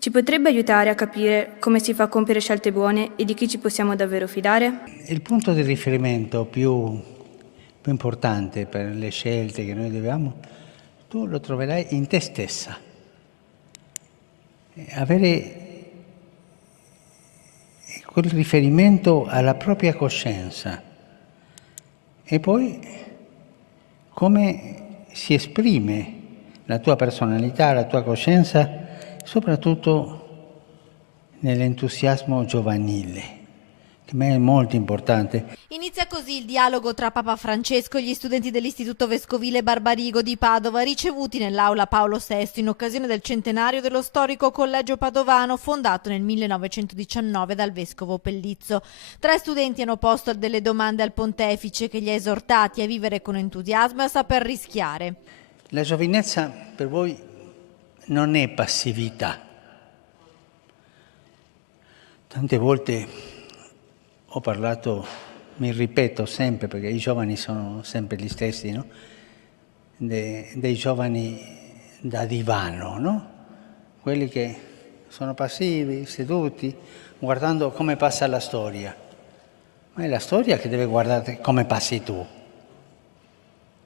Ci potrebbe aiutare a capire come si fa a compiere scelte buone e di chi ci possiamo davvero fidare? Il punto di riferimento più importante per le scelte che noi dobbiamo, tu lo troverai in te stessa. Avere quel riferimento alla propria coscienza e poi come si esprime la tua personalità, la tua coscienza, soprattutto nell'entusiasmo giovanile, che per me è molto importante. Inizia così il dialogo tra Papa Francesco e gli studenti dell'Istituto Vescovile Barbarigo di Padova, ricevuti nell'aula Paolo VI in occasione del centenario dello storico collegio padovano fondato nel 1919 dal vescovo Pellizzo. 3 studenti hanno posto delle domande al pontefice, che li ha esortati a vivere con entusiasmo e a saper rischiare. La giovinezza per voi non è passività. Tante volte ho parlato, mi ripeto sempre, perché i giovani sono sempre gli stessi, no? Dei giovani da divano, no? Quelli che sono passivi, seduti, guardando come passa la storia. Ma è la storia che deve guardare come passi tu.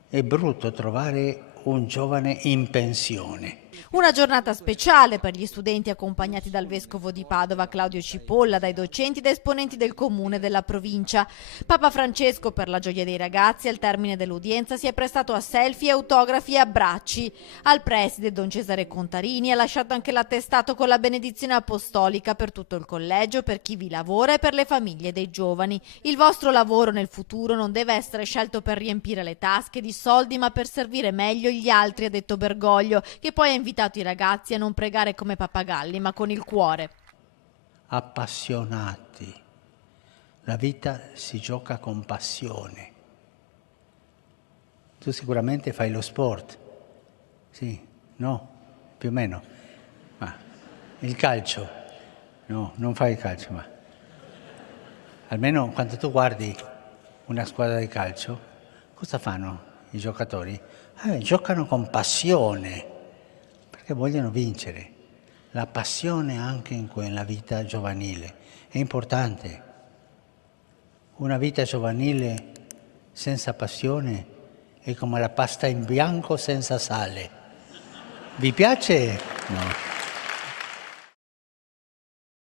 È brutto trovare un giovane in pensione. Una giornata speciale per gli studenti accompagnati dal vescovo di Padova Claudio Cipolla, dai docenti e da esponenti del comune e della provincia. Papa Francesco, per la gioia dei ragazzi, al termine dell'udienza si è prestato a selfie, autografi e abbracci. Al preside Don Cesare Contarini ha lasciato anche l'attestato con la benedizione apostolica per tutto il collegio, per chi vi lavora e per le famiglie dei giovani. Il vostro lavoro nel futuro non deve essere scelto per riempire le tasche di soldi, ma per servire meglio gli altri, ha detto Bergoglio, che poi ha invitato i ragazzi a non pregare come pappagalli, ma con il cuore. Appassionati. La vita si gioca con passione. Tu sicuramente fai lo sport. Sì, no, più o meno. Ma il calcio. No, non fai il calcio, ma almeno quando tu guardi una squadra di calcio, cosa fanno i giocatori? Giocano con passione, perché vogliono vincere. La passione anche in quella vita giovanile è importante. Una vita giovanile senza passione è come la pasta in bianco senza sale. Vi piace? No.